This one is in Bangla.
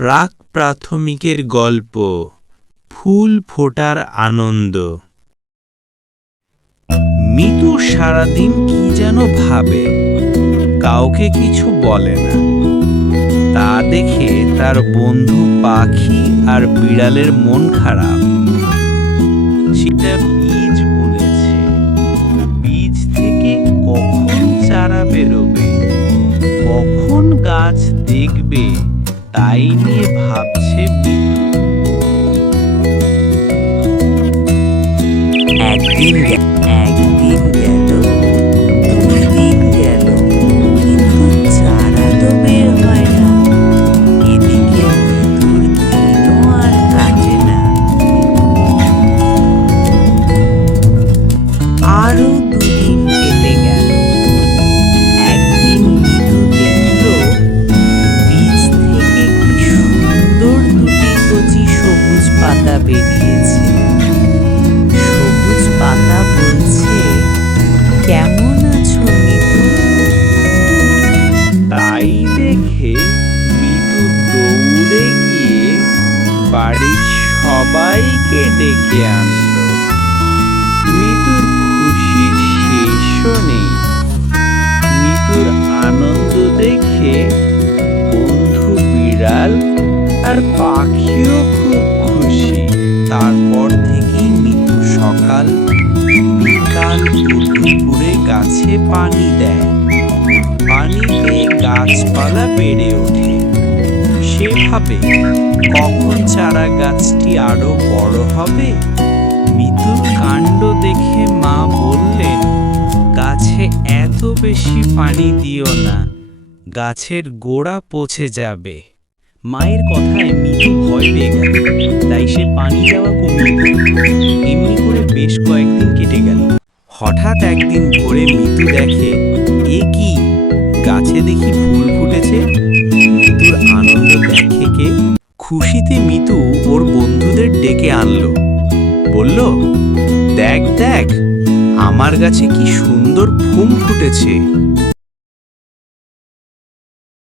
প্রাক প্রাথমিকের গল্প ফুল ফোটার আনন্দ। মিতু সারাদিন কি যেন ভাবে, কাউকে কিছু বলে না। তা দেখে তার বন্ধু পাখি আর বিড়ালের মন খারাপ। সেটা বীজ বুনেছে, বীজ থেকে কখন চারা বেরোবে, কখন গাছ দেখবে, তাই নিয়ে ভাবছে মিতু। একদিন গেল, 2 দিন গেল, কিন্তু চারা তো বের হয় না। এদিকে মিতুর দিনও আর কাটে না। আরো 2 দিন কেটে গেল। একদিন মিতু দেখল বীজ থেকে কি সুন্দর 2টি কচি সবুজ পাতা বেরিয়েছে। সবুজ পাতা বলছে, কেমন আছো মিতু? তাই দেখে মিতু দৌড়ে গিয়ে বাড়ির সবাইকে ডেকে আনলো। মিতুর খুশির শেষও নেই। মিতুর আনন্দ দেখে বন্ধু বিড়াল আর পাখিও খুব খুশি। তারপর থেকেই মিতু সকাল বিকাল দুপুরে গাছে পানি দেয়। পানি পেয়ে গাছপালা বেড়ে ওঠে। সে ভাবে কখন চারা গাছটি আরো বড় হবে। মিতুর কাণ্ড দেখে মা বললেন, গাছে এত বেশি পানি দিও না, গাছের গোড়া পচে যাবে। মায়ের কথায় মিতু ভয় পেয়ে গেল, তাই সে পানি দেওয়া কমিয়ে দিল। এমনি করে বেশ কয়েকদিন কেটে গেল। হঠাৎ একদিন ভোরে মিতু দেখে, এ কি, গাছে দেখি ফুল ফুটেছে। মিতুর আনন্দ দেখে কে? খুশিতে মিতু ওর বন্ধুদের ডেকে আনলো। বলল, দেখ দেখ, আমার গাছে কি সুন্দর ফুল ফুটেছে।